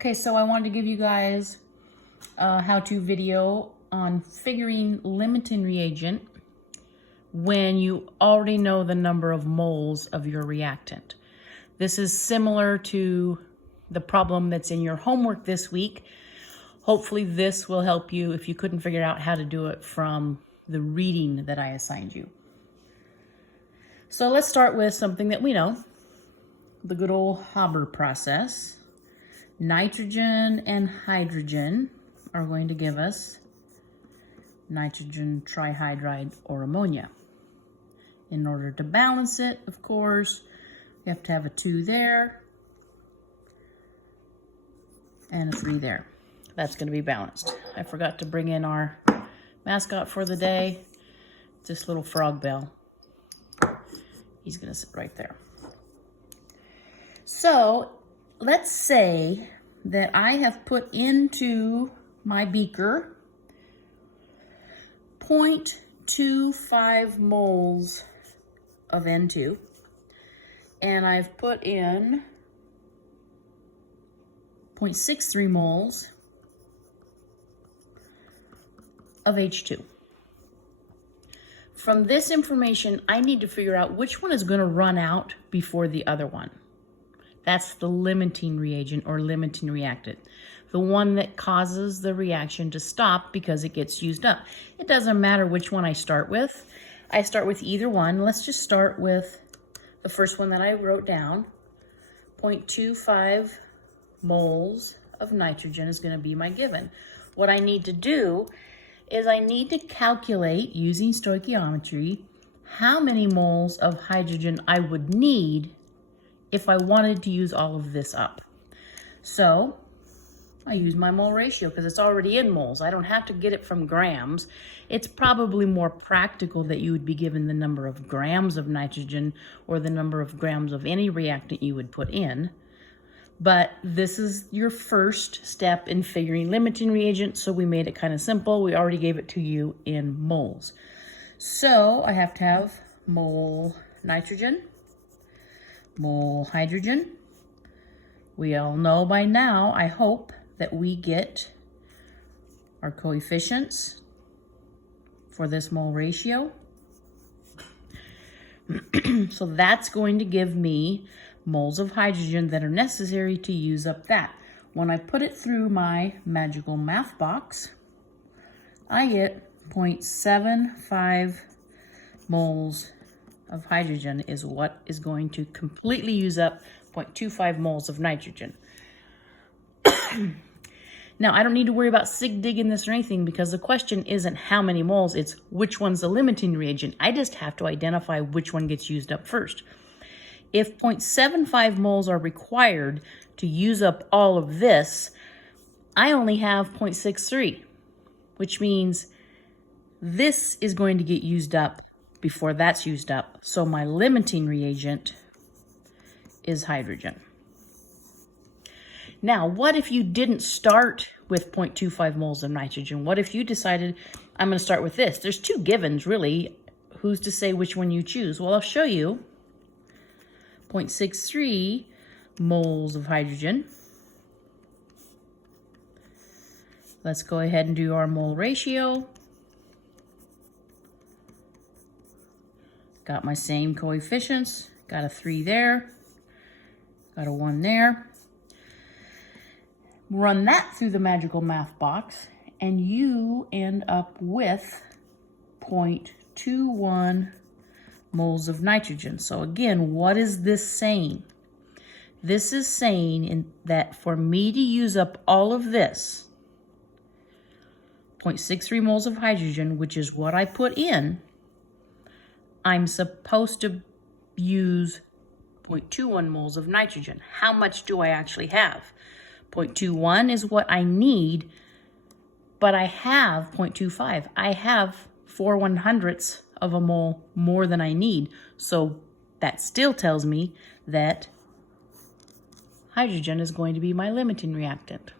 Okay, so I wanted to give you guys a how-to video on figuring limiting reagent when you already know the number of moles of your reactant. This is similar to the problem that's in your homework this week. Hopefully this will help you if you couldn't figure out how to do it from the reading that I assigned you. So let's start with something that we know, the good old Haber process. Nitrogen and hydrogen are going to give us nitrogen trihydride or ammonia. In order to balance it, of course, we have to have a 2 there and a 3 there. That's going to be balanced. I forgot to bring in our mascot for the day, this little frog bell. He's going to sit right there. So let's say that I have put into my beaker 0.25 moles of N2, and I've put in 0.63 moles of H2. From this information, I need to figure out which one is going to run out before the other one. That's the limiting reagent or limiting reactant, the one that causes the reaction to stop because it gets used up. It doesn't matter which one I start with. I start with either one. Let's just start with the first one that I wrote down. 0.25 moles of nitrogen is going to be my given. What I need to do is I need to calculate using stoichiometry how many moles of hydrogen I would need if I wanted to use all of this up. So I use my mole ratio because it's already in moles. I don't have to get it from grams. It's probably more practical that you would be given the number of grams of nitrogen or the number of grams of any reactant you would put in. But this is your first step in figuring limiting reagent, so we made it kind of simple. We already gave it to you in moles. So I have to have mole nitrogen, mole hydrogen. We all know by now, I hope, that we get our coefficients for this mole ratio. So that's going to give me moles of hydrogen that are necessary to use up that. When I put it through my magical math box, I get 0.75 moles of hydrogen is what is going to completely use up 0.25 moles of nitrogen. Now, I don't need to worry about sig digging this or anything because the question isn't how many moles, it's which one's the limiting reagent. I just have to identify which one gets used up first. If 0.75 moles are required to use up all of this, I only have 0.63, which means this is going to get used up before that's used up. So my limiting reagent is hydrogen. Now, what if you didn't start with 0.25 moles of nitrogen? What if you decided, I'm going to start with this? There's two givens, really. Who's to say which one you choose? Well, I'll show you. 0.63 moles of hydrogen. Let's go ahead and do our mole ratio. Got my same coefficients. Got a 3 there. Got a 1 there. Run that through the magical math box, and you end up with 0.21 moles of nitrogen. So again, what is this saying? This is saying that for me to use up all of this, 0.63 moles of hydrogen, which is what I put in, I'm supposed to use 0.21 moles of nitrogen. How much do I actually have? 0.21 is what I need, but I have 0.25. I have 4/100ths of a mole more than I need. So that still tells me that hydrogen is going to be my limiting reactant.